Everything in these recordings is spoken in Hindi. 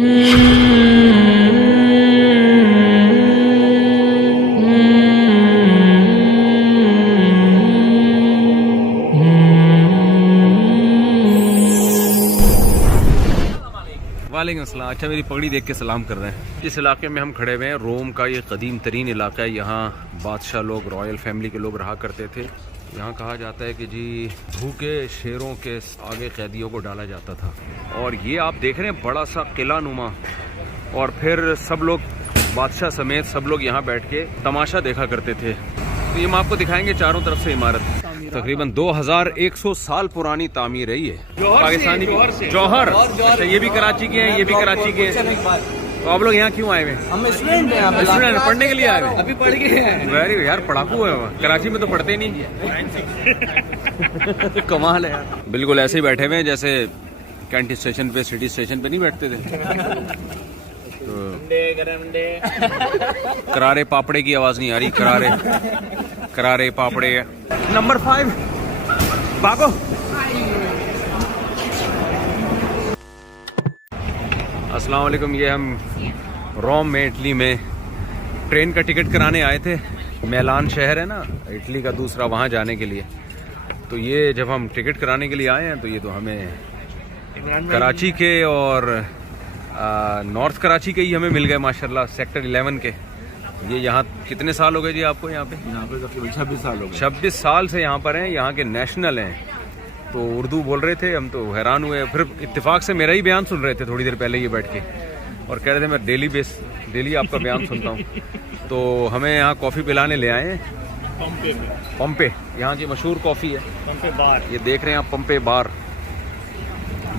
वालेकुम अस्सलाम। अच्छा, मेरी पगड़ी देख के सलाम कर रहे हैं। जिस इलाके में हम खड़े हुए हैं, रोम का ये कदीम तरीन इलाका है। यहाँ बादशाह लोग, रॉयल फैमिली के लोग रहा करते थे। यहाँ कहा जाता है कि जी भूखे शेरों के आगे कैदियों को डाला जाता था। और ये आप देख रहे हैं बड़ा सा किला नुमा, और फिर सब लोग बादशाह समेत सब लोग यहाँ बैठ के तमाशा देखा करते थे। तो ये हम आपको दिखाएंगे चारों तरफ से इमारत। तकरीबन 2100 साल पुरानी तामीर है ये। पाकिस्तानी जौहर। अच्छा, ये भी कराची के हैं, ये भी कराची के हैं। तो आप लोग यहाँ क्यों आए हुए? हम स्टूडेंट हैं, स्टूडेंट पढ़ने के लिए आए हुए? अभी पढ़ के हैं। वेरी यार, पढ़ाकू है। कराची में तो पढ़ते नहीं। कमाल है यार। बिल्कुल ऐसे ही बैठे हुए हैं जैसे कैंट स्टेशन पे, सिटी स्टेशन पे नहीं बैठते थे। करारे पापड़े की आवाज नहीं आ रही। करारे पापड़े। नंबर 5 भागो। अस्सलाम वालेकुम। ये हम रोम में, इटली में ट्रेन का टिकट कराने आए थे। मिलान शहर है ना इटली का दूसरा, वहाँ जाने के लिए। तो ये जब हम टिकट कराने के लिए आए हैं तो ये तो हमें कराची के और नॉर्थ कराची के ही हमें मिल गए माशाल्लाह, सेक्टर 11 के। ये यहाँ कितने साल हो गए जी आपको? यहाँ पे 26 साल हो गए। 26 साल से यहाँ पर हैं। यहाँ के नेशनल हैं। तो उर्दू बोल रहे थे, हम तो हैरान हुए। फिर इत्तेफाक से मेरा ही बयान सुन रहे थे थोड़ी देर पहले ये बैठ के, और कह रहे थे मैं डेली आपका बयान सुनता हूँ। तो हमें यहाँ कॉफ़ी पिलाने ले आए हैं। पंपे यहाँ की मशहूर कॉफ़ी है। पंपे बार। ये देख रहे हैं आप, पंपे बार।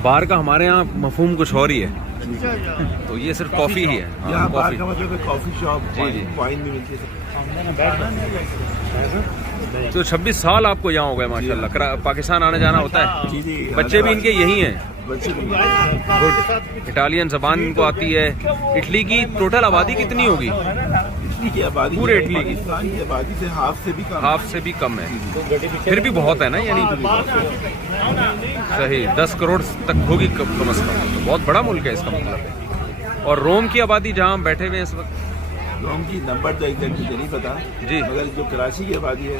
बार का हमारे यहाँ मफहूम कुछ और ही है। तो ये सिर्फ कॉफ़ी ही है। यहाँ बार का मतलब कॉफ़ी शॉप। जी। वाइन भी मिलती है। तो 26 साल आपको यहाँ हो गए माशाल्लाह। पाकिस्तान आने जाना होता है? जी। बच्चे भी इनके यही हैं? बच्चे भी। गुड। इटालियन जबान इनको आती है। इटली की टोटल आबादी कितनी होगी? इटली की आबादी, पूरे इटली की आबादी से हाफ से भी कम है। फिर भी बहुत है ना, यानी सही 10 करोड़ तक होगी कम से कम। तो बहुत बड़ा मुल्क है इसका मतलब। और रोम की आबादी जहाँ हम बैठे हुए हैं इस वक्त, रोम की नंबर तो एग्जैक्टली नहीं पता जी, मगर जो कराची की आबादी है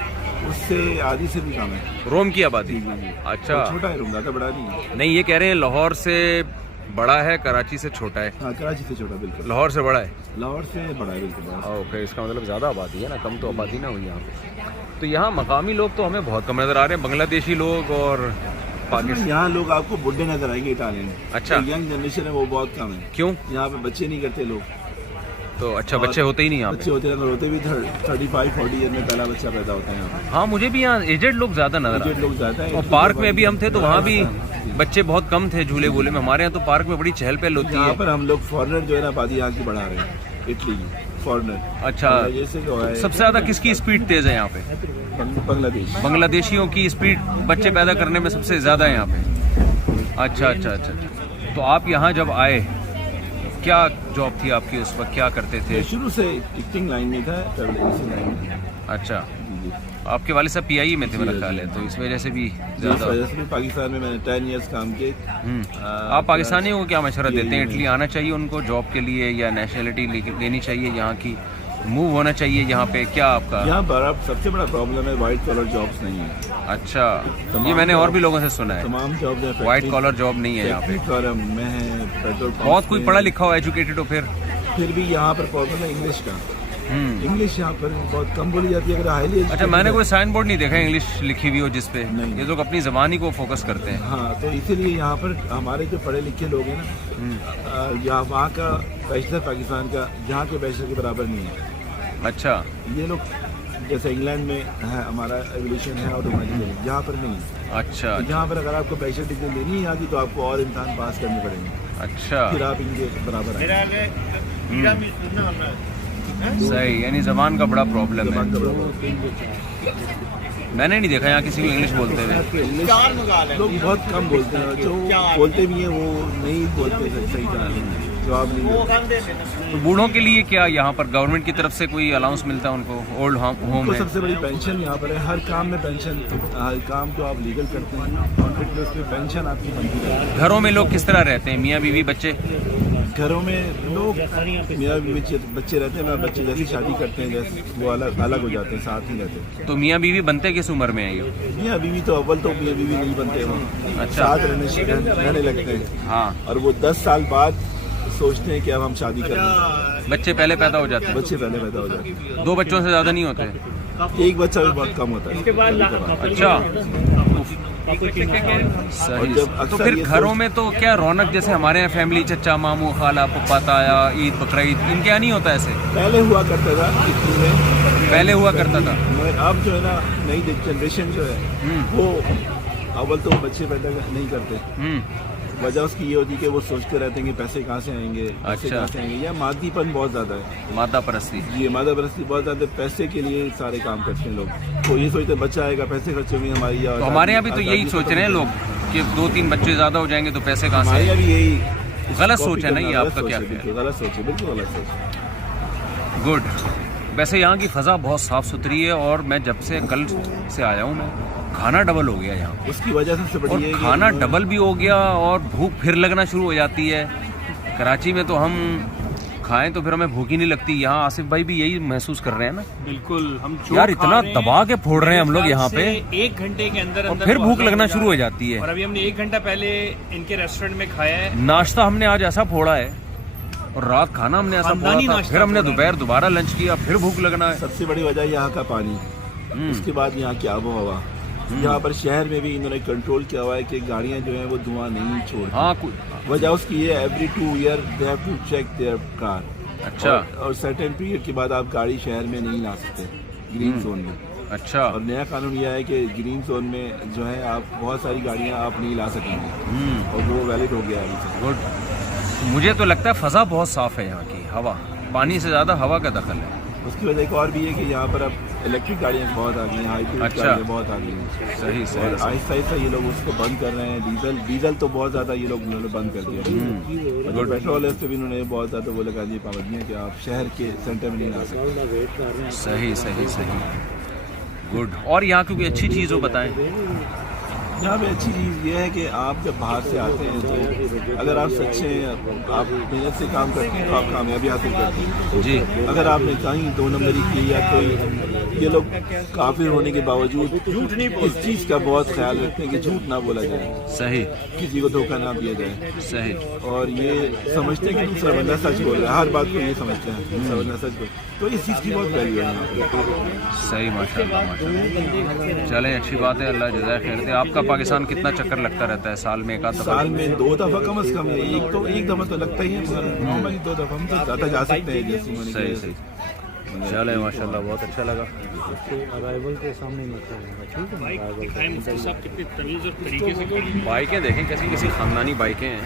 उससे आधी से भी कम है रोम की आबादी। अच्छा, छोटा है रोम, ज़्यादा बड़ा नहीं है। नहीं, ये कह रहे हैं लाहौर से बड़ा है, कराची से छोटा है। हाँ, कराची से छोटा बिल्कुल। लाहौर से बड़ा है? लाहौर से बड़ा है बिल्कुल। ओके, इसका मतलब ज़्यादा आबादी है ना, कम तो आबादी ना हुई यहाँ पे। तो यहाँ मकामी लोग तो हमें बहुत कम नज़र आ रहे हैं, बांग्लादेशी लोग और पाकिस्तान। यहाँ लोग आपको बुढ़े नजर आएंगे इटालियन। अच्छा। यंग जनरेशन है वो बहुत कम है। क्यों? यहाँ पे बच्चे नहीं करते लोग। तो अच्छा, बच्चे होते ही नहीं यहाँ पे? बच्चे होते भी 35-40 ईयर में पहला बच्चा पैदा होता है यहाँ। हाँ, मुझे भी यहाँ एजेड लोग ज्यादा नजर आते हैं। और पार्क में अभी हम थे तो वहाँ भी बच्चे बहुत कम थे झूले वूले में। हमारे यहाँ तो पार्क में बड़ी चहल पहल होती है। यहाँ पर हम लोग फॉरनर जो है ना आबादी यहाँ की बढ़ा रहे हैं, इटली की फॉरनर। अच्छा, जैसे सबसे ज्यादा किसकी स्पीड तेज है यहाँ पे? बांग्लादेश। बांग्लादेशियों की स्पीड बच्चे पैदा करने में सबसे ज्यादा है यहाँ पे। अच्छा। तो आप यहाँ जब आए, क्या जॉब थी आपकी उस वक्त, क्या करते थे? शुरू से टिकटिंग लाइन में था, ट्रैवल एजेंसी लाइन में। अच्छा, आपके वाले साहब PIE में थे मेरा ख्याल है, तो इस वजह से भी ज्यादा। पाकिस्तान में मैंने 10 इयर्स काम किए। आप पाकिस्तानियों को क्या मशवरा देते हैं? इटली आना चाहिए उनको जॉब के लिए, या नेशनलिटी लेनी चाहिए यहाँ की, मूव होना चाहिए यहाँ पे? क्या आपका यहाँ पर सबसे बड़ा प्रॉब्लम है वाइट कॉलर जॉब्स नहीं है। अच्छा, ये मैंने और भी लोगों से सुना है, तमाम जॉब वाइट कॉलर जॉब नहीं है यहाँ पे। पेट्रोल बहुत कोई पढ़ा लिखा हो, एजुकेटेड हो, फिर भी यहाँ पर प्रॉब्लम है इंग्लिश का। इंग्लिश यहाँ पर बहुत कम बोली जाती है अगर हाईली। अच्छा, मैंने कोई साइन बोर्ड नहीं देखा इंग्लिश लिखी हुई हो जिसपे। ये लोग अपनी जबान ही को फोकस करते हैं। हाँ, तो इसीलिए यहाँ पर हमारे जो पढ़े लिखे लोग हैं ना, यहाँ वहाँ का बैचलर पाकिस्तान का यहाँ के बैचलर के बराबर नहीं है। अच्छा, ये लोग जैसे इंग्लैंड में है हमारा एवोल्यूशन है ऑटोमेटिकली, यहाँ पर नहीं है। अच्छा, तो यहाँ पर अगर आपको बैचलर डिग्री लेनी है यहाँ की तो आपको और इम्तहान पास करने पड़ेंगे। अच्छा, फिर आप इनके बराबर आएंगे। सही, यानी जबान का बड़ा प्रॉब्लम है। मैंने नहीं देखा यहाँ किसी को इंग्लिश बोलते हुए। लोग बहुत कम बोलते हैं, जो बोलते भी हैं वो नहीं बोलते सही तरह, जवाब नहीं देते। तो बूढ़ों के लिए क्या यहाँ पर गवर्नमेंट की तरफ से कोई अलाउंस मिलता है उनको? ओल्ड होम है? सबसे बड़ी पेंशन यहाँ पर है, हर काम में पेंशन। हर काम जो आप लीगल करते हैं कॉन्ट्रैक्ट बेस पे पेंशन आपकी बनती है। घरों में लोग किस तरह रहते हैं, मियाँ बीवी बच्चे? घरों में लोग मियाँ बीवी बच्चे रहते हैं ना, बच्चे जैसी शादी करते हैं जैसे वो अलग अलग हो जाते हैं, साथ ही रहते हैं। तो मियाँ बीवी बनते किस उम्र में है ये? मियाँ बीवी तो अव्वल तो मियाँ बीवी नहीं बनते, वो अच्छा। साथ रहने लगते हैं। हाँ, और वो 10 साल बाद सोचते हैं कि अब हम शादी करें। बच्चे पहले पैदा हो जाते हैं? बच्चे पहले पैदा हो जाते हैं। 2 बच्चों से ज़्यादा नहीं होते? एक बच्चा भी बहुत कम होता है। अच्छा, और सही। जब तो अक्सर फिर ये घरों में तो क्या रौनक, जैसे हमारे यहाँ फैमिली, चचा मामू खाला पप्पा ताया, ईद बकरीद, इनके यहाँ नहीं होता ऐसे? पहले हुआ करता था इतनी में, पहले हुआ करता था। मगर अब जो है ना नई जनरेशन जो है वो अव्वल तो बच्चे पैदा नहीं करते। वजह उसकी ये होती है कि वो सोचते रहते हैं कि पैसे कहाँ से आएंगे, पैसे अच्छा। कहाँ से आएंगे, या मादीपन बहुत ज़्यादा है। मादा परस्ती। ये मादा परस्ती बहुत ज़्यादा, पैसे के लिए सारे काम करते हैं लोग। तो ये सोचते हैं बच्चा आएगा, पैसे खर्च होंगे हमारी। तो हमारे यहाँ भी तो यही सोच रहे हैं लोग कि 2-3 बच्चे ज़्यादा हो जाएंगे तो पैसे कहाँ हमारे से? यहाँ भी यही गलत सोच है ना ये, आपका क्या? गलत सोच है, बिल्कुल गलत सोच। गुड। वैसे यहाँ की फ़ज़ा बहुत साफ़ सुथरी है, और मैं जब से कल से आया हूँ, मैं खाना डबल हो गया यहाँ, उसकी वजह सबसे बड़ी और है कि खाना डबल भी हो गया, और भूख फिर लगना शुरू हो जाती है। कराची में तो हम खाएं तो फिर हमें भूख ही नहीं लगती। यहाँ आसिफ भाई भी यही महसूस कर रहे हैं ना? बिल्कुल। हम जो यार खा इतना रहे हैं, दबा के फोड़ रहे हैं हम लोग यहाँ पे, 1 घंटे के अंदर और अंदर फिर वो भूख हजम लगना हो जा शुरू हो रहा जाती और है। अभी हमने 1 घंटा पहले इनके रेस्टोरेंट में खाया है। नाश्ता हमने आज ऐसा फोड़ा है, और रात खाना हमने ऐसा फोड़ा खानदानी था, नाश्ता फिर हमने फोड़ा है। दोपहर दोबारा लंच किया, फिर भूख लगना है। सबसे बड़ी वजह यहाँ का पानी, उसके बाद यहाँ की आबो हवा। यहाँ पर शहर में भी इन्होंने कंट्रोल किया हुआ है कि गाड़ियाँ जो हैं वो धुआं नहीं छोड़ती। हाँ, वजह उसकी ये every 2 year they have to check their car. अच्छा। और सर्टेन पीरियड के बाद आप गाड़ी शहर में नहीं ला सकते ग्रीन जोन में। अच्छा। और नया कानून यह है कि ग्रीन जोन में जो है आप बहुत सारी गाड़ियाँ आप नहीं ला सकेंगे, और वो वैलिड हो गया अभी से। गुड। मुझे तो लगता है फ़ज़ा बहुत साफ़ है यहाँ की, हवा पानी से ज़्यादा हवा का दखल है। उसकी वजह एक और भी है कि यहाँ पर अब इलेक्ट्रिक गाड़ियाँ बहुत आ गई हैं, हाइब्रिड अच्छा। गाड़ियाँ बहुत आ गई हैं। सही और सही। आहिस्ता आहिस्ता ये लोग उसको बंद कर रहे हैं। डीजल तो बहुत ज़्यादा ये लोग उन्होंने बंद कर दिया। और जो पेट्रोल है उस पर भी उन्होंने बहुत ज़्यादा वो लगा दी पाबंदियाँ कि आप शहर के सेंटर में नहीं आ सकते। सही सही सही। गुड। और यहाँ की कोई अच्छी चीज़ हो बताएं? यहाँ पे अच्छी चीज़ ये है कि आप जब बाहर से आते हैं तो अगर आप सच्चे हैं, आप मेहनत से काम करते हैं तो आप कामयाबी हासिल करते हैं जी। अगर आपने कहीं 2 नंबरी की या कोई, ये लोग काफिर होने के बावजूद झूठ नहीं, इस चीज़ का बहुत ख्याल रखते हैं कि झूठ ना बोला जाए, सही किसी को धोखा ना दिया जाए। सही। और ये समझते हैं कि दूसरा बंदा सच बोल रहा है, हर बात को ये समझते हैं दूसरा बंदा सच बोल, तो इस चीज़ की बहुत वैल्यू है यहाँ पे। सही, माशाल्लाह माशाल्लाह। चलें, अच्छी बात है, अल्लाह जज़ाए खैर दे। आपका पाकिस्तान कितना चक्कर लगता रहता है साल में? एक आध दफ़ा? साल में 2 दफ़ा कम से कम है, एक दफ़ा तो लगता ही है, मगर नॉर्मली 2 दफ़ा हम तो ज़्यादा जा सकते हैं जैसे मैंने सही कहा। सही। चले माशाल्लाह, बहुत अच्छा लगा। अराइवल के सामने मत करना, ठीक है? दिखाएं मुफ्ती साहब कितनी तमीज़ और तरीके से खड़ी हैं। बाइकें देखें, कैसी कैसी ख़ानदानी बाइकें हैं।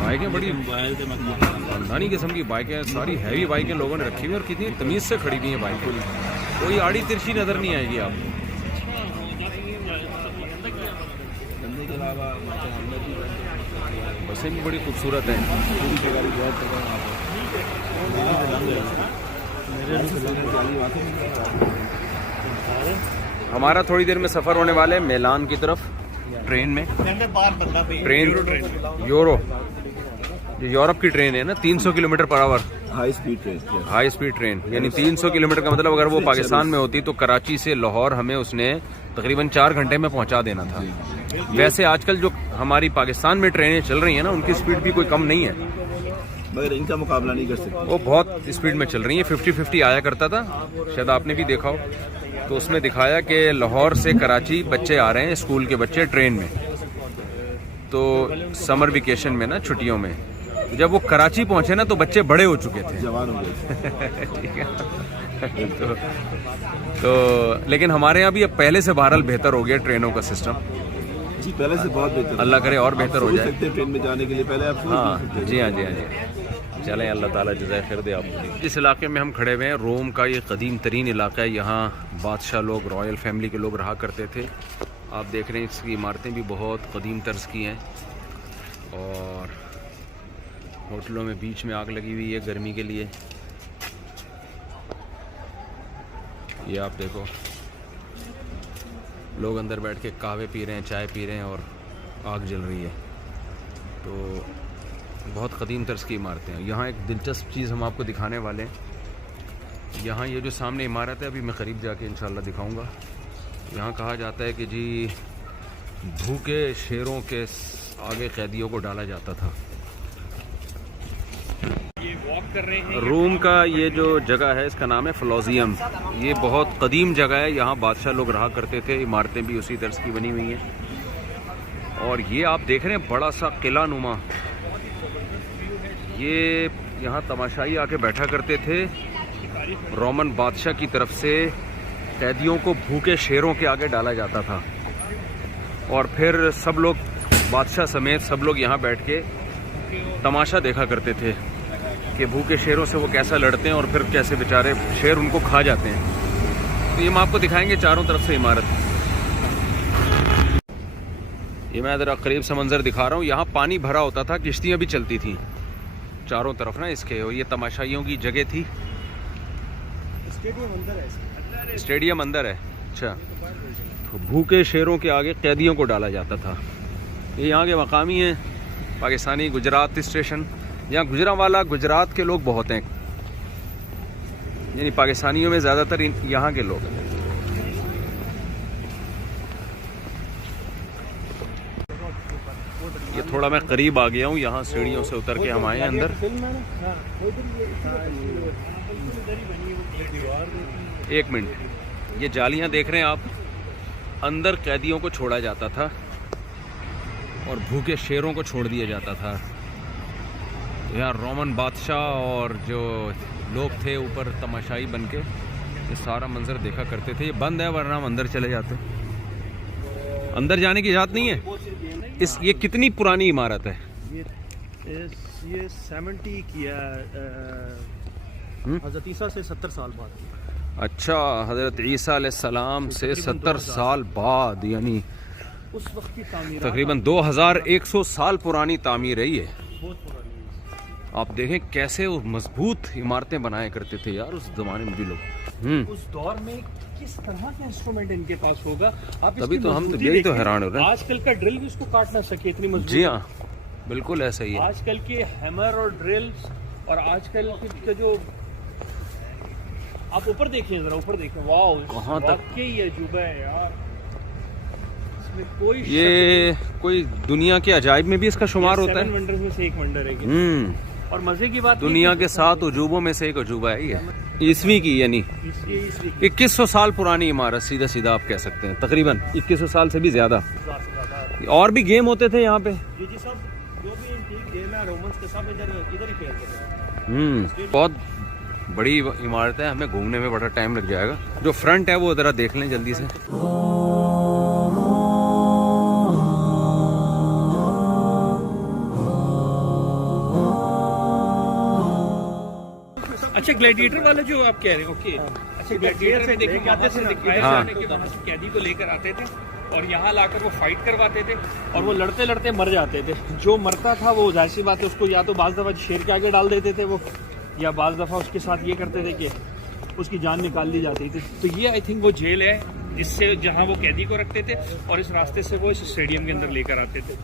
बाइकें बड़ी खानदानी किस्म की बाइकें हैं, सारी हैवी बाइकें लोगों ने रखी हुई और कितनी तमीज़ से खड़ी हुई हैं बाइकें। कोई आड़ी तिरछी नज़र नहीं आएगी आपको। बसें भी बड़ी खूबसूरत हैं। हमारा थोड़ी देर में सफ़र होने वाला है मेलान की तरफ, ट्रेन में। ट्रेन यूरोप की ट्रेन है ना, 300 kilometre per hour high speed train. High speed train, यानी 300 किलोमीटर का मतलब अगर वो पाकिस्तान में होती तो कराची से लाहौर हमें उसने तकरीबन 4 घंटे में पहुंचा देना था। वैसे आजकल जो हमारी पाकिस्तान में ट्रेनें चल रही हैं ना, उनकी स्पीड भी कोई कम नहीं है, मगर इनका मुकाबला नहीं कर सकते। वो बहुत स्पीड में चल रही है। 50-50 आया करता था, शायद आपने भी देखा हो, तो उसमें दिखाया कि लाहौर से कराची बच्चे आ रहे हैं, स्कूल के बच्चे ट्रेन में, तो समर वेकेशन में ना, छुट्टियों में। जब वो कराची पहुंचे ना तो बच्चे बड़े हो चुके थे, जवान हो गए। ठीक है। तो लेकिन हमारे यहाँ भी अब पहले से बहरहाल बेहतर हो गया ट्रेनों का सिस्टम। जी, पहले से बहुत बेहतर। अल्लाह करे और बेहतर हो जाए। सकते हैं ट्रेन में जाने के लिए, पहले आप हाँ जी, हाँ जी, हाँ जी। चलें, अल्लाह ताला जज़ाए खैर दे आपको। इस इलाके में हम खड़े हुए हैं, रोम का ये कदीम तरीन इलाका है। यहाँ बादशाह लोग, रॉयल फैमिली के लोग रहा करते थे। आप देख रहे हैं इसकी इमारतें भी बहुत कदीम तर्ज की हैं, और होटलों में बीच में आग लगी हुई है गर्मी के लिए। ये आप देखो, लोग अंदर बैठ के कहवे पी रहे हैं, चाय पी रहे हैं, और आग जल रही है। तो बहुत कदीम तर्ज की इमारतें हैं। यहाँ एक दिलचस्प चीज़ हम आपको दिखाने वाले हैं। यहाँ ये जो सामने इमारत है, अभी मैं करीब जाके इंशाल्लाह दिखाऊंगा। यहाँ कहा जाता है कि जी भूखे शेरों के आगे कैदियों को डाला जाता था। ये वॉक कर रहे हैं। रोम का ये जो जगह है इसका नाम है फ्लोजियम। ये बहुत कदीम जगह है, यहाँ बादशाह लोग रहा करते थे। इमारतें भी उसी तर्ज की बनी हुई हैं। और ये आप देख रहे हैं बड़ा सा किला नुमा, ये यहाँ तमाशाई आके बैठा करते थे। रोमन बादशाह की तरफ से कैदियों को भूखे शेरों के आगे डाला जाता था और फिर सब लोग बादशाह समेत सब लोग यहाँ बैठ के तमाशा देखा करते थे कि भूखे शेरों से वो कैसा लड़ते हैं और फिर कैसे बेचारे शेर उनको खा जाते हैं। तो ये हम आपको दिखाएंगे चारों तरफ से इमारत। ये मैं ज़रा करीब से मंजर दिखा रहा हूँ। यहाँ पानी भरा होता था, किश्तियाँ भी चलती थी चारों तरफ ना इसके। और ये तमाशाइयों की जगह थी। स्टेडियम अंदर है। अच्छा, तो भूखे शेरों के आगे कैदियों को डाला जाता था। ये यहाँ के मकामी हैं, पाकिस्तानी गुजरात स्टेशन। यहाँ गुजरांवाला गुजरात के लोग बहुत हैं, यानी पाकिस्तानियों में ज़्यादातर यहाँ के लोग हैं। ये थोड़ा मैं करीब आ गया हूँ, यहाँ सीढ़ियों से उतर के हम आए हैं अंदर। एक मिनट, ये जालियाँ देख रहे हैं आप, अंदर कैदियों को छोड़ा जाता था और भूखे शेरों को छोड़ दिया जाता था। यहाँ रोमन बादशाह और जो लोग थे ऊपर तमाशाई बन के ये सारा मंजर देखा करते थे। ये बंद है, वरना हम अंदर चले जाते। अंदर जाने की इजाज़त नहीं है। ये कितनी पुरानी इमारत है? ये 70 किया हज़रत ईसा से 70 साल बाद। अच्छा, हज़रत ईसा अलैहिस्सलाम से 70 साल बाद, यानी उस वक्त की तामीर तकरीबन 2100 साल पुरानी तामीर है ये। बहुत पुरानी। आप देखें कैसे वो मजबूत इमारतें बनाया करते थे यार उस जमाने में भी लोग। उस दौर में किस तरह का इंस्ट्रूमेंट इनके पास होगा, आप तभी तो हम तो यही तो हैरान हो रहे हैं। आजकल का ड्रिल भी उसको काट ना सके, इतनी मजबूत। जी हाँ, बिल्कुल ऐसा ही है। आजकल के हैमर और ड्रिल्स और आजकल के जो, आप ऊपर देखिए, जरा ऊपर देखिए, वाओ कहाँ तक ये अजूबा है यार। इसमें कोई ये कोई दुनिया के अजायब में भी इसका शुमार होता है। 7 वंडर्स में से एक वंडर है। और मजे की बात, दुनिया के 7 अजूबों में से एक अजूबा है ये। ईस्वी की, यानी 2100 साल पुरानी इमारत, सीधा सीधा आप कह सकते हैं। तकरीबन 2100 साल से भी ज्यादा। और भी गेम होते थे यहाँ पे। जी सब जो भी गेम है रोमन्स के सब इधर ही खेलते थे। बहुत बड़ी इमारत है, हमें घूमने में बड़ा टाइम लग जाएगा। जो फ्रंट है वो जरा देख लें जल्दी से। अच्छा, ग्लैडिएटर वाला जो आप कह रहे हैं, ओके। अच्छा, ग्लैडिएटर में देखिए वहाँ से दिखाया जाने के वहाँ से कैदी को लेकर आते थे और यहाँ लाकर वो फाइट करवाते थे और वो लड़ते लड़ते मर जाते थे। जो मरता था वो जाहिर सी बात है उसको या तो बाज़ दफ़ा शेर के आगे डाल देते थे वो, या बाज़ दफ़ा उसके साथ ये करते थे कि उसकी जान निकाल दी जाती थी। तो ये आई थिंक वो जेल है जिससे जहाँ वो कैदी को रखते थे और इस रास्ते से वो इस स्टेडियम के अंदर लेकर आते थे।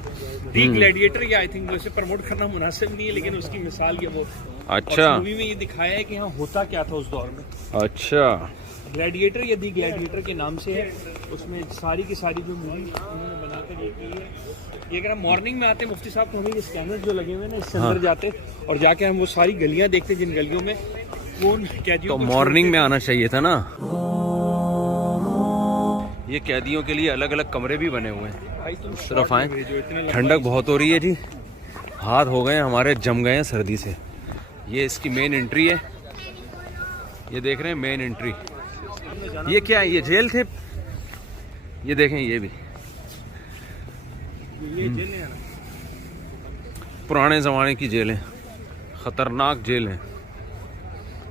दी ग्लैडिएटर, या आई थिंक वैसे प्रमोट करना मुनासिब नहीं है, लेकिन उसकी मिसाल ये वो। अच्छा, मूवी में ये दिखाया है कि यहाँ होता क्या था उस दौर में। अच्छा, ग्लैडिएटर या दी ग्लैडिएटर के नाम से है। उसमें सारी की सारी जो मूवी उन्होंने बनाकर ये की है। ये अगर हम मॉर्निंग में आते मुफ्ती साहब तो हमें ये स्कैनर जो लगे हुए हैं ना, इससे अंदर जाते और जाके हम वो सारी गलियां देखते जिन गलियों में वो कैदियों तो मॉर्निंग में आना चाहिए था ना। ये कैदियों के लिए अलग अलग कमरे भी बने हुए हैं। इस तरफ आए, ठंडक बहुत हो रही है जी, हाथ हो गए हमारे जम गए हैं सर्दी से। ये इसकी मेन एंट्री है, ये देख रहे हैं मेन एंट्री। ये क्या है? ये जेल थे। ये देखें, ये भी पुराने ज़माने की जेल है, ख़तरनाक जेल है।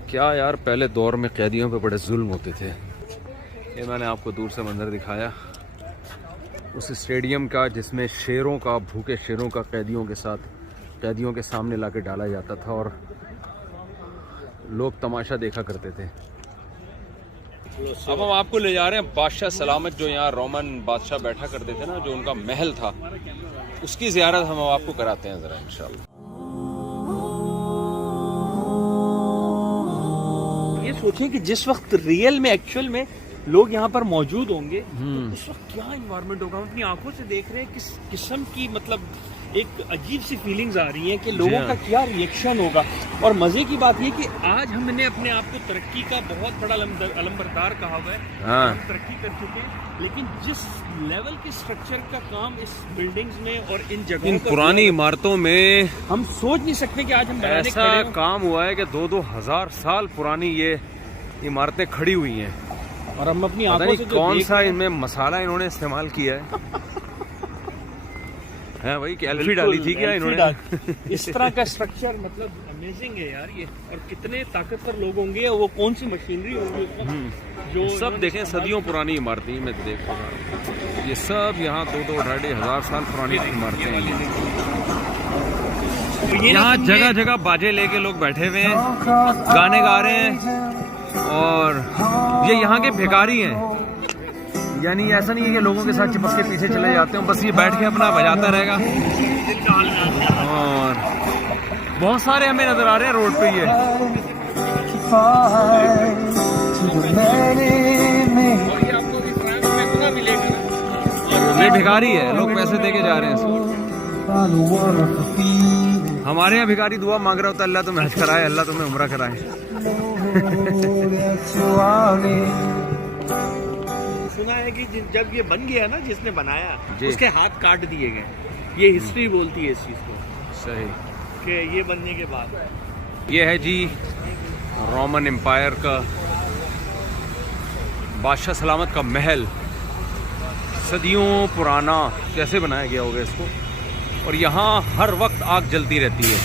क्या यार, पहले दौर में कैदियों पे बड़े जुल्म होते थे। ये मैंने आपको दूर से मंजर दिखाया उस स्टेडियम का जिसमें शेरों का, भूखे शेरों का कैदियों के साथ, कैदियों के सामने लाके डाला जाता था और लोग तमाशा देखा करते थे। अब हम आपको ले जा रहे हैं बादशाह सलामत, जो यहाँ रोमन बादशाह बैठा करते थे ना, जो उनका महल था, उसकी ज़ियारत हम आपको कराते हैं ज़रा इंशाल्लाह। सोचें कि जिस वक्त रियल में एक्चुअल में लोग यहाँ पर मौजूद होंगे तो उस वक्त क्या इन्वायरमेंट होगा। हम अपनी आंखों से देख रहे हैं किस किस्म की मतलब एक अजीब सी फीलिंग्स आ रही हैं कि लोगों का क्या रिएक्शन होगा। और मजे की बात ये कि आज हमने अपने आप को तरक्की का बहुत बड़ा अलंबरदार कहा हुआ है। हम तरक्की कर चुके हैं, लेकिन जिस लेवल के स्ट्रक्चर का काम इस बिल्डिंग्स में और इन जगहों इन पुरानी इमारतों में हम सोच नहीं सकते कि आज हम बनाने ऐसा खड़े हों। काम हुआ है कि 2-2 हजार साल पुरानी ये इमारतें खड़ी हुई हैं और हम अपनी पता आंखों नहीं से जो कौन देख सा रहे हैं, इनमें मसाला इन्होंने इस्तेमाल किया है भाई कि एल्फी डाली थी क्या इन्होंने। इस तरह का स्ट्रक्चर मतलब अमेजिंग है यार ये। और कितने ताकतवर लोग होंगे, वो कौन सी मशीनरी होगी जो सब देखें सदियों पुरानी इमारतें मैं देख रहा हूँ। ये सब यहाँ 2-2 हजार साल पुरानी इमारतें हैं। यहाँ जगह जगह बाजे लेके लोग बैठे हुए हैं, गाने गा रहे हैं। और ये यहाँ के भिखारी हैं, यानी ऐसा नहीं है कि लोगों के साथ चिपक के पीछे चले जाते हैं, बस ये बैठ के अपना बजाता रहेगा। और बहुत सारे हमें नजर आ रहे हैं रोड पे ये। ये भिखारी है, लोग पैसे दे के जा रहे हैं इसको। हमारे यहाँ भिखारी दुआ मांग रहा होता है, अल्लाह तुम्हें हज कराए, अल्लाह तुम्हें उम्रा कराए। सुना है कि जब ये बन गया ना, जिसने बनाया जी। उसके हाथ काट दिए गए। ये हिस्ट्री बोलती है इस चीज को सही कि ये बनने के बाद ये है जी रोमन एम्पायर का बादशाह सलामत का महल, सदियों पुराना। कैसे बनाया गया होगा इसको। और यहाँ हर वक्त आग जलती रहती है।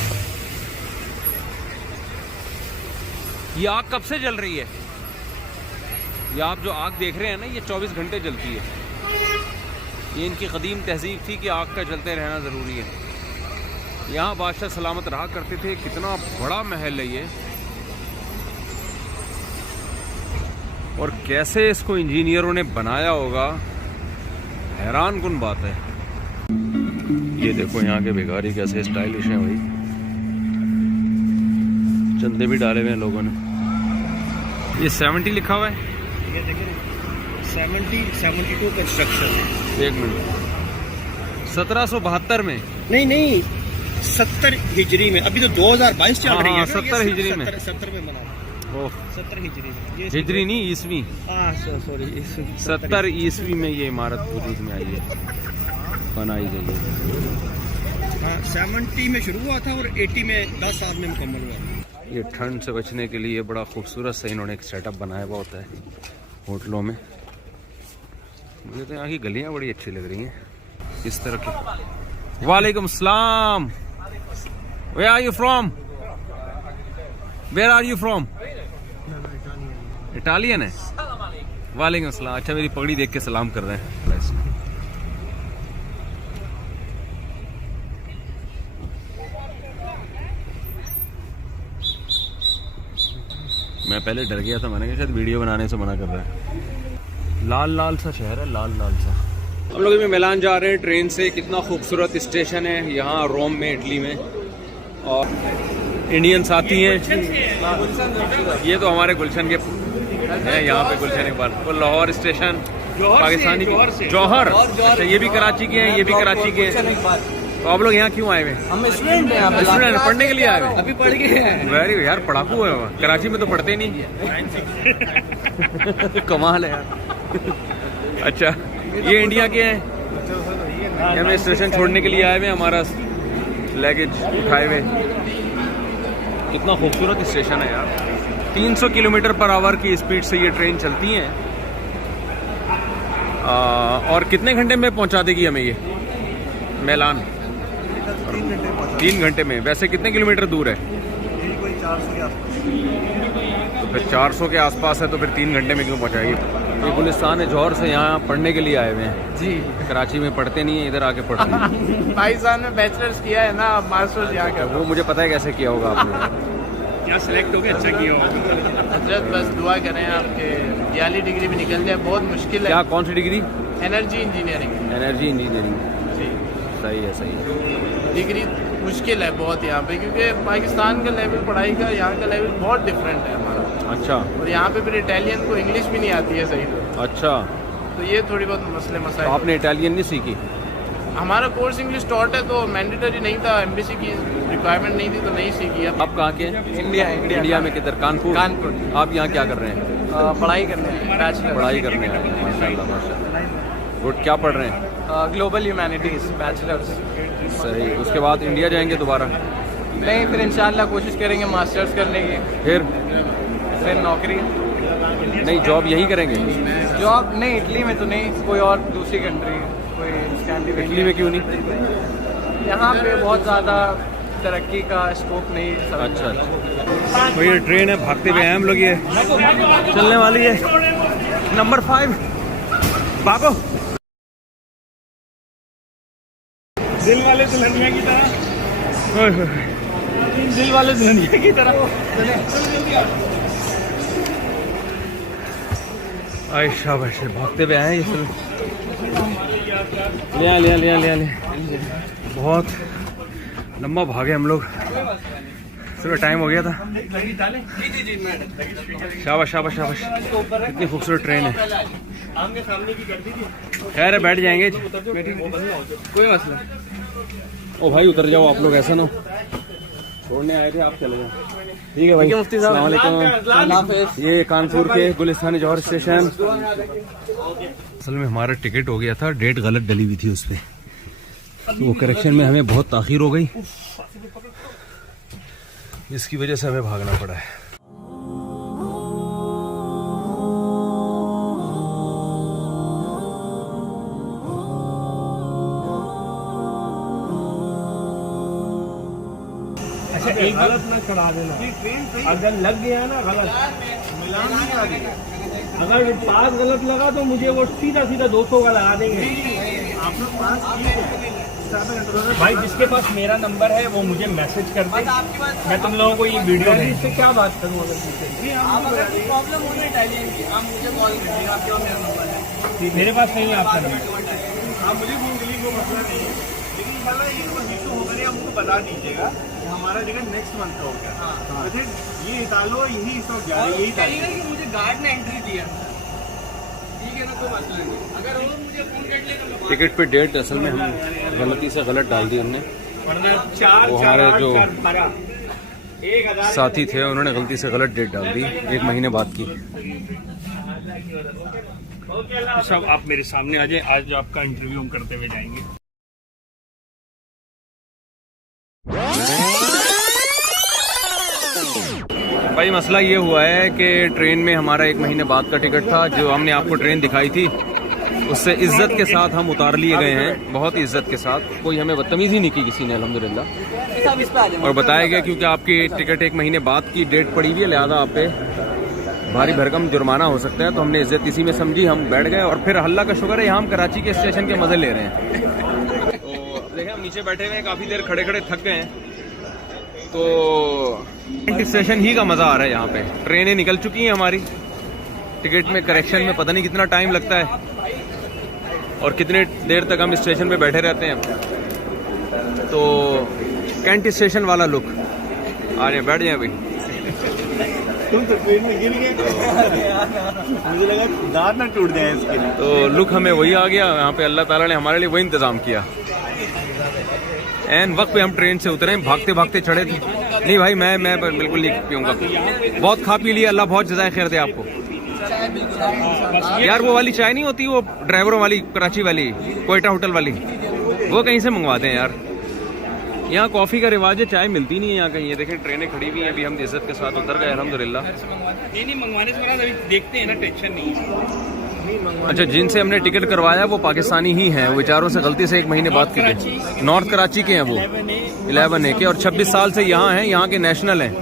ये आग कब से जल रही है? ये आप जो आग देख रहे हैं ना, ये 24 घंटे जलती है। ये इनकी कदीम तहजीब थी कि आग का जलते रहना ज़रूरी है। यहाँ बादशाह सलामत रहा करते थे। कितना बड़ा महल है ये, और कैसे इसको इंजीनियरों ने बनाया होगा, हैरान कुन बात है। ये देखो यहाँ के भिखारी कैसे स्टाइलिश हैं भाई, चंदे भी डाले हुए हैं लोगों ने। ये 70 लिखा हुआ है। ये देखिए 72 कंस्ट्रक्शन है। एक मिनट, 1772 में? नहीं 70 हिजरी में। अभी तो 2022 चल रही है ना, 70 ये हिजरी में। 70 में बना। ओह 70 हिजरी में। ये हिजरी नहीं, ईसवी। सॉरी 70 ईसवी में ये इमारत वजूद में आई है, बनाई गई है। 70 में शुरू हुआ था और 80 में 10 साल में मुकम्मल हुआ। ये ठंड से बचने के लिए बड़ा खूबसूरत से इन्होंने एक सेटअप बनाया हुआ होता है होटलों में। मुझे तो यहाँ की गलियाँ बड़ी अच्छी लग रही हैं इस तरह की। वालेकुम सलाम। Where are you from? Where are you from? Italian है। वालेकुम सलाम। अच्छा, मेरी पगड़ी देख के सलाम कर रहे हैं। मैं पहले डर गया था, मैंने कहा शायद वीडियो बनाने से मना कर रहा है। लाल लाल सा शहर है, लाल लाल सा। हम लोग अभी मिलान जा रहे हैं ट्रेन से। कितना खूबसूरत स्टेशन है यहाँ रोम में, इटली में। और इंडियन साथी हैं। ये तो हमारे गुलशन के हैं यहाँ पे, गुलशन इकबाल। वो लाहौर स्टेशन पाकिस्तानी जौहर। अच्छा, ये भी कराची के हैं, ये भी कराची के हैं। तो आप लोग यहाँ क्यों आए हुए? हम स्टूडेंट हैं, स्टूडेंट पढ़ने के लिए आए हुए? अभी पढ़ के हैं। वेरी यार, पढ़ाकू है वहाँ। कराची में तो पढ़ते ही नहीं। कमाल है यार। अच्छा, ये इंडिया के हैं, हमें स्टेशन छोड़ने के लिए आए हुए, हमारा लगेज उठाए हुए। कितना खूबसूरत स्टेशन है यार। 300 किलोमीटर पर आवर की स्पीड से ये ट्रेन चलती है। और कितने घंटे में पहुंचा देगी हमें ये मिलान? 3 घंटे में। वैसे कितने किलोमीटर दूर है? तो फिर 400 के आसपास है, तो फिर 3 घंटे में क्यों पहुंचाएगी? ये गुलिस्तान है, जौहर से यहाँ पढ़ने के लिए आए हुए हैं जी। कराची में पढ़ते नहीं है, इधर आके पढ़ते हैं। भाई साहब ने बैचलर्स किया है ना, मास्टर्स यहाँ का। वो मुझे पता है कैसे किया होगा आपने। क्या सिलेक्ट हो गया, अच्छा किया होगा। हजरत बस दुआ करें आपके दियाली डिग्री भी निकल जाए। बहुत मुश्किल है। क्या, कौन सी degree? Energy engineering. Energy engineering. जी सही है, सही है। डिग्री मुश्किल है बहुत यहाँ पे, क्योंकि पाकिस्तान का लेवल पढ़ाई का यहाँ का लेवल बहुत डिफरेंट है हमारा। अच्छा और यहाँ पे फिर इटालियन को इंग्लिश भी नहीं आती है सही तो अच्छा, तो ये थोड़ी बहुत मसले तो मसाइल। आपने इटालियन नहीं सीखी? हमारा कोर्स इंग्लिश टॉट है तो मैंडेटरी नहीं था, एमबीसी की रिक्वायरमेंट नहीं थी तो नहीं सीखी। अब आप कहाँ के? इंडिया में किधर? कानपुर। आप यहाँ क्या कर रहे हैं? पढ़ाई करने हैं, बैचलर पढ़ाई करने आए हैं, माशाल्लाह माशाल्लाह। गुड, क्या पढ़ रहे हैं? Global humanities bachelors. सही, उसके बाद इंडिया जाएंगे दोबारा? नहीं, फिर इंशाल्लाह कोशिश करेंगे मास्टर्स करने की, फिर नौकरी। नहीं, जॉब यही करेंगे? जॉब नहीं, इटली में तो नहीं, कोई और दूसरी कंट्री, कोई स्कैंडिनेवियन। इटली में क्यों नहीं? यहाँ पे बहुत ज़्यादा तरक्की का स्कोप नहीं। अच्छा अच्छा। तो ये ट्रेन है, भागते हुए हैं हम लोग, ये चलने वाली है नंबर 5। भागो। दिल वाले दुल्हनिया की तरह, दिल वाले दुल्हनिया की तरह। आए शाबाश, भागते हुए आए ये ले। बहुत लंबा भागे हम लोग, सुबह टाइम हो गया था। शाबाश शाबाश शाबाश, कितनी खूबसूरत ट्रेन है। खैर है, बैठ जाएंगे, कोई मसला। ओ भाई उतर जाओ आप लोग, ऐसा ना छोड़ने आए थे, आप चले जाओ। ठीक है भाई, मुफ्ती साहब अस्सलाम वालेकुम। ये कानपुर के गुलिस्तानी जौहर स्टेशन। असल में हमारा टिकट हो गया था, डेट गलत डली हुई थी उस पर, तो वो करेक्शन में हमें बहुत ताखीर हो गई, जिसकी वजह से हमें भागना पड़ा है। अच्छा, एक गलत ना चढ़ा देना, अगर लग गया ना गलत मिलान नहीं आ रही, अगर पास गलत लगा तो मुझे वो सीधा 200 का लगा देंगे। आप लोग पास भाई, जिसके पास मेरा नंबर है वो मुझे मैसेज कर दे, मैं तुम लोगों को ये वीडियो इससे क्या बात करूँ। अगर प्रॉब्लम हो रही इटालियन की, आप मुझे कॉल कीजिए, आपके पास मेरा नंबर है। मेरे पास नहीं है आपका नंबर, आप मुझे फोन करिए, कोई मसला नहीं है, लेकिन इंशाल्लाह ये इशू होगा नहीं, आप मुझे बता दीजिएगा कि हमारा टिकट नेक्स्ट मंथ का हो गया। तो फिर ये इटालो यही स्टॉक जा रहा है, यही कहिएगा कि मुझे गार्ड ने एंट्री दिया, ठीक है ना, कोई मसला नहीं। अगर वो मुझे फोन कर लेगा, टिकट पे डेट असल में हम गलती से गलत डाल दी हमने, वो हमारे जो साथी थे उन्होंने गलती से गलत डेट डाल दी, 1 महीने बाद की। सब आप मेरे सामने आ जाए, आज आपका इंटरव्यू हम करते हुए जाएंगे। भाई मसला ये हुआ है कि ट्रेन में हमारा 1 महीने बाद का टिकट था, जो हमने आपको ट्रेन दिखाई थी उससे इज्जत के साथ हम उतार लिए गए हैं, बहुत इज्जत के साथ, कोई हमें बदतमीजी नहीं की किसी ने अल्हम्दुलिल्लाह। और बताया गया क्योंकि आपकी टिकट 1 महीने बाद की डेट पड़ी हुई है, लिहाजा आप पे भारी भरकम जुर्माना हो सकता है, तो हमने इज्जत इसी में समझी, हम बैठ गए। और फिर अल्लाह का शुक्र है यहाँ हम कराची के स्टेशन के मजे ले रहे हैं। तो अब देखें, हम नीचे बैठे हुए हैं, काफ़ी देर खड़े खड़े थक गए हैं, तो स्टेशन ही का मज़ा आ रहा है यहाँ पे। ट्रेनें निकल चुकी हैं हमारी, टिकट में करेक्शन में पता नहीं कितना टाइम लगता है और कितने देर तक हम स्टेशन पे बैठे रहते हैं। तो कैंट स्टेशन वाला लुक, आ रहे बैठ जाए भाई। तुम तो ट्रेन में गिर गए, मुझे लगा दांत ना टूट जाए इसके लिए। तो लुक हमें वही आ गया, यहाँ पे अल्लाह ताला ने हमारे लिए वही इंतज़ाम किया। एन वक्त पे हम ट्रेन से उतरे, भागते भागते चढ़े थे। नहीं भाई, मैं बिल्कुल नहीं पीऊँगा, बहुत खा पी लिया, अल्लाह बहुत जज़ाए खैर दे आपको। यार वो वाली चाय नहीं होती, वो ड्राइवरों वाली, कराची वाली, कोयटा होटल वाली, वो कहीं से मंगवा दें यार। यहाँ कॉफ़ी का रिवाज है, चाय मिलती नहीं है यहाँ कहीं। ये देखें ट्रेनें खड़ी हुई हैं, अभी हम इज्जत के साथ उतर गए अल्हम्दुलिल्लाह। नहीं मंगवाने से अभी देखते हैं ना, टेंशन नहीं है। अच्छा, जिनसे हमने टिकट करवाया वो पाकिस्तानी ही हैं, वो बेचारों से गलती से 1 महीने बाद के थे, नॉर्थ कराची के हैं वो, 11A के, और 26 साल से यहाँ हैं, यहाँ के नेशनल हैं।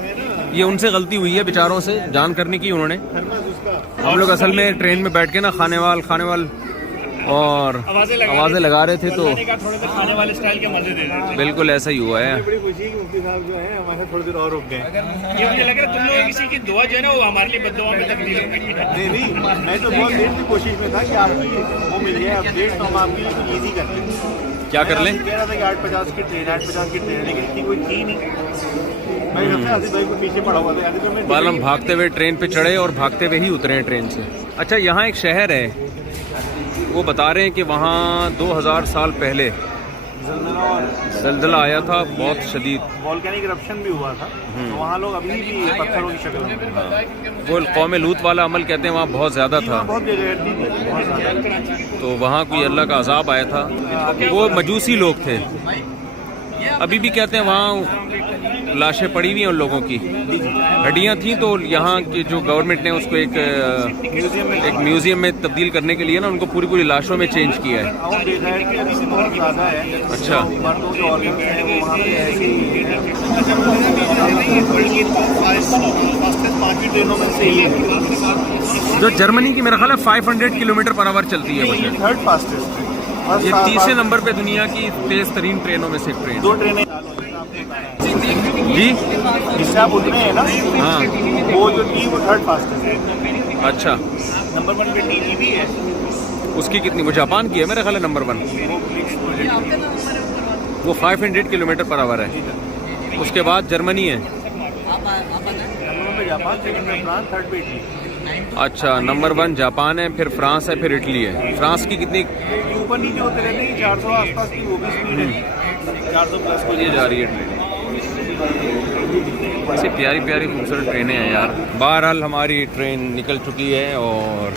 ये उनसे गलती हुई है बेचारों से, जान करने की उन्होंने। हम लोग असल में ट्रेन में बैठ के ना खाने वाल और आवाज़ें लगा रहे थे, तो थोड़े से खाने वाले स्टाइल के मजे दे रहे हैं। बिल्कुल ऐसा ही हुआ है। बड़ी खुशी कि मुफ्ती साहब जो है हमारे थोड़ी देर और रुक गए। ये मुझे लग रहा है तुम लोग किसी की दुआ जो है ना, वो हमारे लिए बद्दुआ में तब्दील हो गई। नहीं, मैं तो बहुत देर की कोशिश में था कि आपकी वो मिल जाए अपडेट, तो हम आपकी ईजी कर दें। क्या कर लें? कह रहा था कि 8:50 की ट्रेन 8:50 की ट्रेन, लेकिन इतनी कोई थी नहीं। मैं सबसे आसिफ भाई को पीछे पड़ा हुआ था, तो मैं बाल हम भागते हुए ट्रेन पे चढ़े और भागते हुए ही उतरे हैं ट्रेन से। अच्छा, यहाँ एक शहर है, वो बता रहे हैं कि वहाँ 2000 साल पहले ज़ल्ज़ला आया था, बहुत शदीद वॉल्केनिक इरप्शन भी हुआ था, तो वहाँ लोग अभी भी पत्थरों की शक्ल में, वो कौम लूत वाला अमल कहते हैं, वहाँ बहुत ज़्यादा था। बहुत बेगैरती थी, बहुत ज़्यादा। तो वहाँ कोई अल्लाह का अजाब आया था, वो मजूसी लोग थे। अभी भी कहते हैं वहाँ लाशें पड़ी हुई हैं उन लोगों की, हड्डियाँ थी। तो यहाँ की जो गवर्नमेंट ने उसको एक म्यूजियम में तब्दील करने के लिए ना उनको पूरी पूरी लाशों में चेंज किया है। और बेगैरती अभी भी बहुत ज़्यादा है। अच्छा, मर्दों के ऑर्गन्स हैं वो वहाँ पे ऐसे ही 5 ट्रेनों में से ही जो जर्मनी की मेरा ख्याल है 500 किलोमीटर पर आवर चलती है बस। थर्ड फास्टेस्ट है। ये तीसरे नंबर पे दुनिया की तेज तरीन ट्रेनों में से एक ट्रेन। 2 ट्रेनें जी, जिससे आप उठ रहे हैं ना, हाँ, वो जो थी वो थर्ड फास्टेस्ट है। अच्छा, नंबर 1 पे TGV है, उसकी कितनी, वो जापान की है मेरा ख्याल है नंबर 1, वो फ्लिक्स प्रोजेक्ट। वो 500 किलोमीटर पर आवर है। उसके बाद जर्मनी है। नंबर 1 पे जापान, सेकंड पे फ्रांस, थर्ड पे इटली। अच्छा, नंबर 1 जापान है, फिर फ्रांस है, फिर इटली है। फ्रांस की कितनी ये ऊपर नीचे होते रहते हैं, 400 आसपास की वो भी स्पीड है, 400 प्लस ये जा रही है ट्रेन। ऐसी प्यारी प्यारी खूबसूरत ट्रेनें हैं यार। बहरहाल हमारी ट्रेन निकल चुकी है और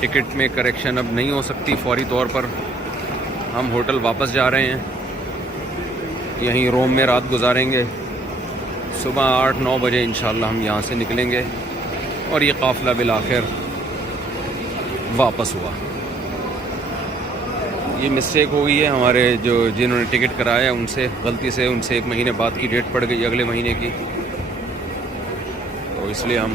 टिकट में करेक्शन अब नहीं हो सकती फौरी तौर पर। हम होटल वापस जा रहे हैं, यहीं रोम में रात गुजारेंगे। सुबह 8-9 बजे इंशाल्लाह हम यहाँ से निकलेंगे और ये काफ़िला बिल आखिर वापस हुआ। ये मिस्टेक हो गई है हमारे जो जिन्होंने टिकट कराया उनसे, गलती से उनसे 1 महीने बाद की डेट पड़ गई, अगले महीने की, तो इसलिए हम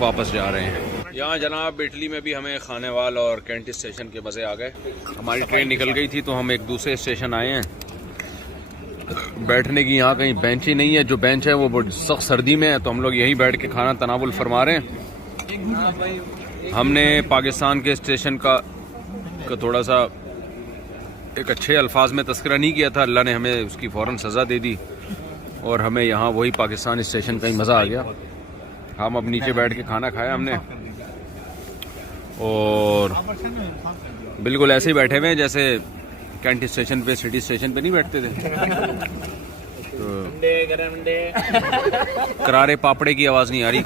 वापस जा रहे हैं। यहाँ जनाब इटली में भी हमें खानेवाल और कैंट स्टेशन के मज़े आ गए। हमारी ट्रेन निकल गई थी तो हम एक दूसरे स्टेशन आए हैं। बैठने की यहाँ कहीं बेंच ही नहीं है, जो बेंच है वो सख्त सर्दी में है, तो हम लोग यहीं बैठ के खाना तनावुल फरमा रहे हैं। हमने पाकिस्तान के स्टेशन का थोड़ा सा एक अच्छे अल्फाज में तस्करा नहीं किया था, अल्लाह ने हमें उसकी फ़ौरन सज़ा दे दी और हमें यहाँ वही पाकिस्तान स्टेशन का ही मज़ा आ गया। हम अब नीचे बैठ के खाना खाया हमने और बिल्कुल ऐसे ही बैठे हुए हैं जैसे कैंट स्टेशन पे, सिटी स्टेशन पे नहीं बैठते थे। तो करारे पापड़े की आवाज़ नहीं आ रही,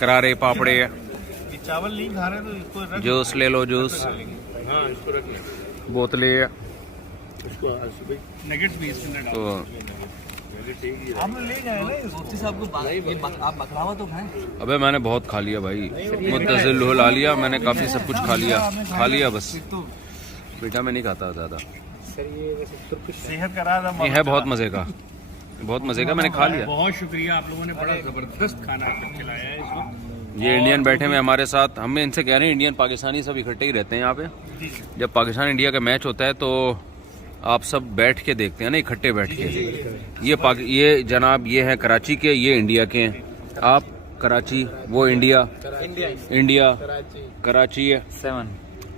करारे पापड़े। चावल नहीं खा रहे तो इसको रख, जूस ले लो, जूस, हाँ, इसको रख लें, बोतलें। नगेट्स भी इसके अंदर तो हम ले जाए ना इसको। आप बकरावा तो खाएं। अबे मैंने बहुत खा लिया भाई, मुत्तज़िल ला लिया मैंने, काफ़ी सब कुछ खा लिया बस। बेटा मैं नहीं खाता ज़्यादा, सेहत करा था, ये है बहुत मज़े का, बहुत मज़े का, मैंने खा लिया। बहुत शुक्रिया, आप लोगों ने बड़ा ज़बरदस्त खाना खिलाया है इस वक्त। ये इंडियन बैठे हुए हमारे साथ, हम इनसे कह रहे हैं इंडियन पाकिस्तानी सब इकट्ठे ही रहते हैं यहाँ पे। जब पाकिस्तान इंडिया का मैच होता है तो आप सब बैठ के देखते हैं ना, इकट्ठे बैठ के। ये जनाब ये हैं कराची के, ये इंडिया के हैं। आप कराची, वो इंडिया कराची है,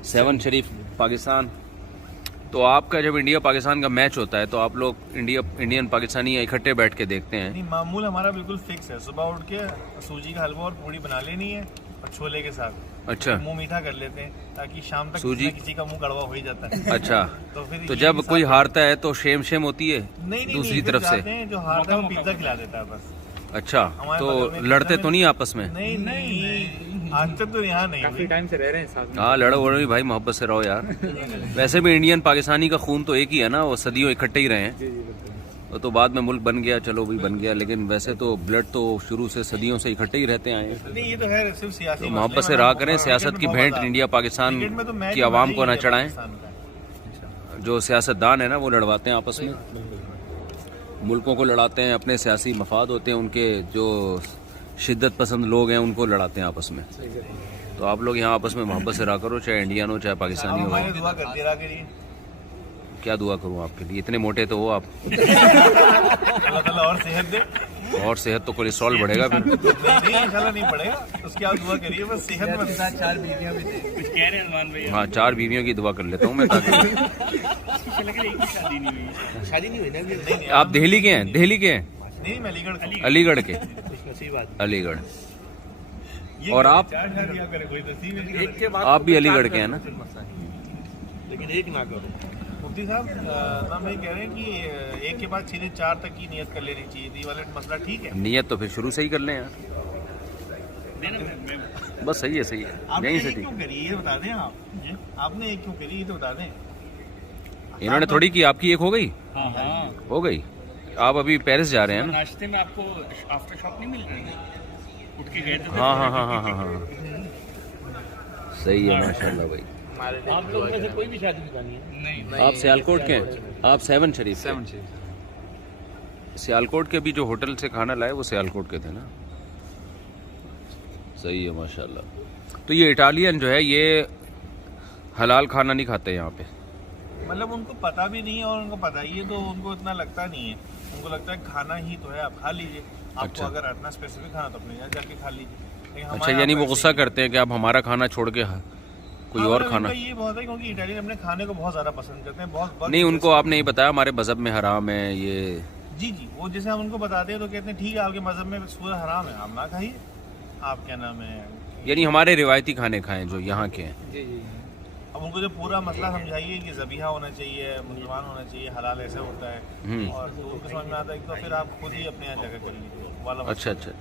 7 शरीफ पाकिस्तान। तो आपका जब इंडिया पाकिस्तान का मैच होता है तो आप लोग इंडियन पाकिस्तानी इकट्ठे बैठ के देखते हैं। नहीं, मामूल हमारा बिल्कुल फिक्स है, सुबह उठ के सूजी का हलवा और पूड़ी बना लेनी है और छोले के साथ अच्छा, मुंह मीठा कर लेते हैं ताकि शाम तक सूजी, किसी का मुंह कड़वा हो ही जाता है। अच्छा फिर तो ये जब भी कोई साथ- हारता है तो शेम होती है नहीं, दूसरी फिर तरफ से। जाते हैं, जो हारता है वो पिज्जा खिला देता है बस। अच्छा, हमारे तो बगल में लड़ते पिज्जा तो नहीं आपस में? नहीं, आज तक तो यहाँ नहीं हुई। टाइम से रह रहे हैं साथ में। हाँ, लड़ो वड़ो भी भाई, मोहब्बत से रहो यार। वैसे भी इंडियन पाकिस्तानी का खून तो एक ही है ना, वो सदियों इकट्ठे ही रहे हैं। तो बाद में मुल्क बन गया, चलो भी बन गया, लेकिन वैसे तो ब्लड तो शुरू से सदियों से इकट्ठे ही रहते आए हैं। नहीं, ये तो है सिर्फ सियासी तो मसले मोहब्बत से में रहा हमको करें, क्रिकेट सियासत में की बहुत भेंट ज्यादा- इंडिया पाकिस्तान क्रिकेट में तो मैच की आवाम को बना ना ही है चढ़ाएं। पाकिस्तान का। जो सियासतदान है ना वो लड़वाते हैं आपस में, मुल्कों को लड़ाते हैं, अपने सियासी मफाद होते हैं उनके, जो शिद्दत पसंद लोग हैं उनको लड़ाते हैं आपस में। तो आप लोग यहाँ आपस में मोहब्बत से रहा करो, चाहे इंडियन हो चाहे पाकिस्तानी हो। हमारे दुआ करते रहा करिए, क्या दुआ करूँ आपके लिए, इतने मोटे तो हो आप। अल्लाह ताला और सेहत दे। और सेहत तो कोलेस्ट्रॉल बढ़ेगा फिर। नहीं इंशाल्लाह नहीं पड़ेगा, उसकी आप दुआ करिए बस सेहतमंद। कुछ कह रहे हैं सलमान भाई? हाँ 4 बीवियों की दुआ कर लेता हूँ मैं ताकि। लग रहा है एक ही शादी नहीं हुई। शादी नहीं हुई ना? नहीं आप दिल्ली के हैं? दिल्ली के हैं? नहीं मैं अलीगढ़ अलीगढ़ के? सही बात। अलीगढ़। ये और आप? चार शादियां करे कोई नसीब है। एक के बाद आप भी अलीगढ़ के हैं ना? लेकिन एक ना करो। मुफ्ती साहब हम भाई कह रहे हैं कि एक के बाद सीधे 4 तक की नियत कर लेनी चाहिए, ये वाला मसला ठीक है? नियत तो फिर शुरू से ही कर लें यार। बस सही है सही है, आपने यहीं एक से ठीक। क्यों करी ये बता दें आप? आपने एक क्यों करी ये तो बता दें। इन्होंने थोड़ी की, आपकी एक हो गई? हाँ हाँ। हो गई। आप अभी पेरिस जा रहे हैं ना? नाश्ते में आपको आफ्टर शॉप नहीं मिल रही? उठ के गए थे। हाँ हाँ हाँ हाँ हाँ हाँ सही है माशाल्लाह भाई। आप लोग में से कोई भी शादी निकाली है? नहीं। आप सियालकोट के हैं? आप 7 शरीफ? सियालकोट के भी जो होटल से खाना लाए वो सियालकोट के थे ना? सही है माशाल्लाह। तो ये इटालियन जो है ये हलाल खाना नहीं खाते यहाँ पे? मतलब उनको पता भी नहीं है, और उनको पता ही है तो उनको इतना लगता नहीं है। उनको लगता है खाना ही तो है, आप खा लीजिए। आपको अच्छा। अगर इतना स्पेसिफिक खाना तो अपने यहाँ जाके खा लीजिए। लेकिन अच्छा हमारे यानी यहाँ वो तो गुस्सा ऐसे ही- करते हैं कि आप हमारा खाना छोड़ के कोई हाँ, और मतलब खाना? इनका ये बहुत है क्योंकि इटालियन अपने खाने को बहुत ज्यादा पसंद करते हैं। बहुत नहीं उनको आपने नहीं बताया हमारे मजहब में हराम है ये? जी जी, वो जैसे हम उनको बताते हैं तो कहते हैं ठीक है आपके मजहब में सूअर हराम है, आप ना खाइए। आप क्या नाम है, यानी हमारे रिवायती खाने खाएं जो यहाँ के हैं। अब उनको जो पूरा मसला समझाइए कि ज़बीहा होना चाहिए, मुसलमान होना चाहिए, हलाल ऐसे होता है, और तो उनको समझ में आता है कि तो फिर आप खुद ही अपने यहाँ जगह कर लीजिए वाला मसला। अच्छा अच्छा।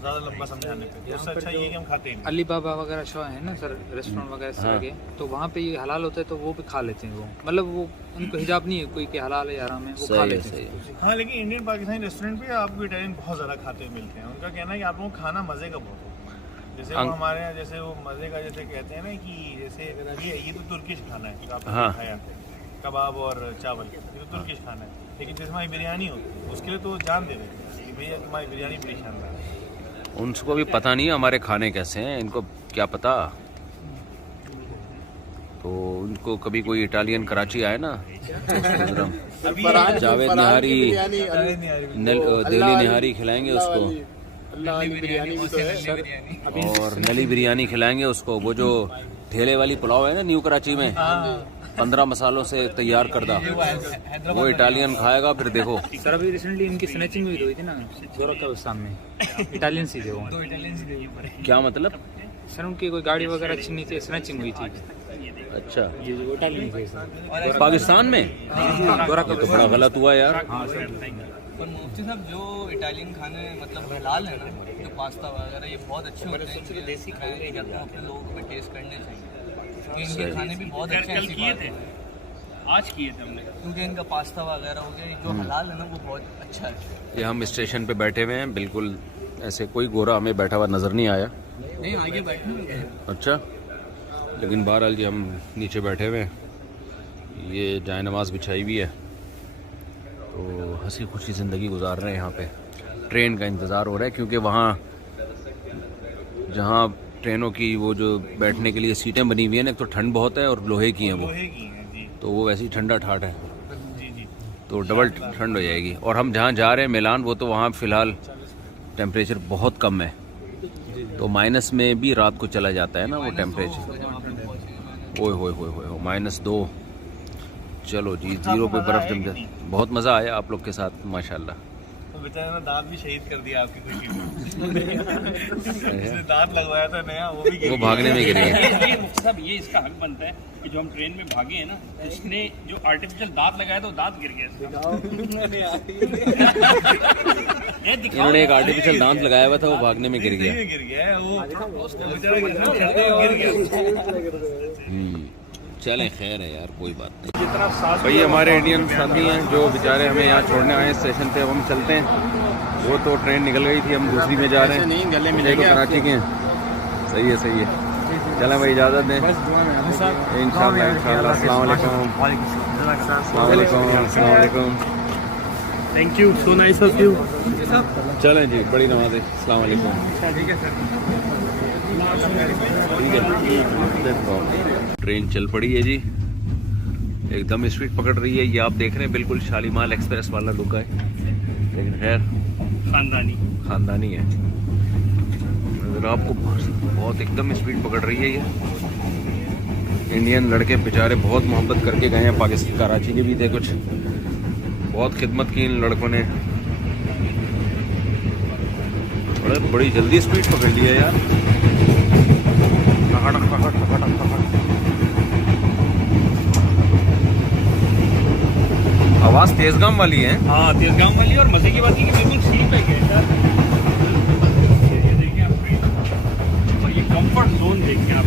ज़्यादा लंबा समझाने पे तो उससे अच्छा ये है कि हम खाते ही नहीं। अली बाबा वगैरह शो है ना सर, रेस्टोरेंट वगैरह इस तरह के, तो वहाँ पे ये हलाल होता है तो वो भी खा लेते हैं वो। मतलब वो उनको हिजाब नहीं है कोई कि हलाल है या हराम है, वो खा सही है लेते सही हैं। है। हाँ लेकिन इंडियन पाकिस्तानी रेस्टोरेंट पे आपको इटालियन बहुत ज़्यादा खाते हुए मिलते हैं। उनका कहना है कि आप लोगों को खाना मज़े का बहुत होता है। जैसे वो हमारे यहाँ जैसे वो मज़े का जैसे कहते हैं ना कि जैसे ये तो तुर्किश खाना है जो आपने हाँ। खाया, कबाब और चावल, ये तो तुर्किश खाना है। लेकिन जैसे हमारी बिरयानी होती है उसके लिए तो जान दे देते हैं कि भैया तुम्हारी बिरयानी बड़ी शानदार है। उनको भी पता नहीं है हमारे खाने कैसे हैं, इनको क्या पता। तो उनको कभी कोई इटालियन कराची आए ना जावेद निहारी दिल्ली निहारी खिलाएंगे उसको, और नली बिरयानी खिलाएंगे उसको। वो जो ठेले वाली पुलाव है ना न्यू कराची में 15 मसालों से तैयार करदा, वो इटालियन खाएगा फिर देखो। सर अभी रिसेंटली इनकी स्नैचिंग हुई थी ना गोरख के सामने, इटालियन सी थे वो। क्या मतलब? सर उनकी कोई गाड़ी वगैरह छीनी थी, स्नैचिंग हुई थी। अच्छा जी जी, वो इटालियन थे सर। पाकिस्तान में? गोरख ये तो बड़ा गलत हुआ यार। पर मुफ्ती साहब जो इटालियन खाने मतलब हलाल है ना, जो पास्ता वगैरह ये बहुत अच्छे होते हैं, इनके देसी खाए जाते हैं, अपने लोगों को भी टेस्ट करने चाहिए। क्योंकि इनके खाने भी बहुत अच्छे हैं, ऐसी किए बात थे, है। आज किए थे हमने। क्योंकि इनका पास्ता वगैरह हो गया, जो हलाल है ना वो बहुत अच्छा है। ये हम स्टेशन पे बैठे हुए हैं, बिल्कुल ऐसे कोई गोरा हमें बैठा हुआ नज़र नहीं आया। नहीं आगे बैठने अच्छा, लेकिन बहरहाल जी हम नीचे बैठे हुए हैं, ये जाए नमाज बिछाई हुई है, तो हंसी खुशी ज़िंदगी गुजार रहे हैं यहाँ पे। ट्रेन का इंतज़ार हो रहा है क्योंकि वहाँ जहाँ ट्रेनों की वो जो बैठने के लिए सीटें बनी हुई हैं ना, एक तो ठंड बहुत है और लोहे की हैं वो, लोहे की हैं जी तो वो वैसे ही ठंडा ठाठ है, जी जी। तो डबल ठंड हो जाएगी। और हम जहाँ जा रहे हैं मिलान, वो तो वहाँ फ़िलहाल टेम्परेचर बहुत कम है, तो माइनस में भी रात को चला जाता है ना वो टेम्परेचर। ओए होए होए होए -2। चलो जी, 0 पे बर्फ़ जम जाए। बहुत मज़ा आया आप लोग के साथ माशाल्लाह। तो बेचारे ने दांत भी शहीद कर दिया आपकी खुशी में। जिसने दांत लगवाया था नया वो भी गिर वो गया। भागने में गिर गया। ये मुफ्ती साहब ये इसका हक बनता है कि जो हम ट्रेन में भागे हैं ना, उसने जो आर्टिफिशियल दांत लगाया था वो दांत गिर गया। ये दिखाओ इन्होंने एक आर्टिफिशियल दांत लगाया हुआ था, वो भागने में गिर गया। सही में गिर गया है वो बेचारा चढ़ते हुए गिर गया। चलें खैर है यार, कोई बात नहीं। भाई हमारे इंडियन साथी हैं जो बेचारे हमें यहाँ छोड़ने आए स्टेशन पे, अब हम चलते हैं। वो तो ट्रेन निकल गई थी, हम दूसरी में जा रहे हैं। नहीं गले में कराची के हैं। सही है सही है, चलें भाई इजाज़त दें इंशाल्लाह इंशाल्लाह। अस्सलाम वालेकुम। अस्सलाम वालेकुम। Thank you, so nice of you. चलें जी, बड़ी नमाज़ है। अस्सलाम वालेकुम। ठीक है, ट्रेन चल पड़ी है जी, एकदम स्पीड पकड़ रही है। ये आप देख रहे हैं बिल्कुल शालीमार एक्सप्रेस वाला लुक है, लेकिन खैर खानदानी है। अगर आपको बहुत एकदम स्पीड पकड़ रही है ये। इंडियन लड़के बेचारे बहुत मोहब्बत करके गए हैं, पाकिस्तान कराची के भी थे कुछ, बहुत खिदमत की इन लड़कों ने, बड़ी जल्दी स्पीड पकड़ ली है यार। आवाज तेजगाम वाली है। हाँ तेजगाम वाली, और मजे की बात है कि बिल्कुल सीट पे गए यार। ये देखिए आप, और ये कंफर्ट जोन देखिए आप।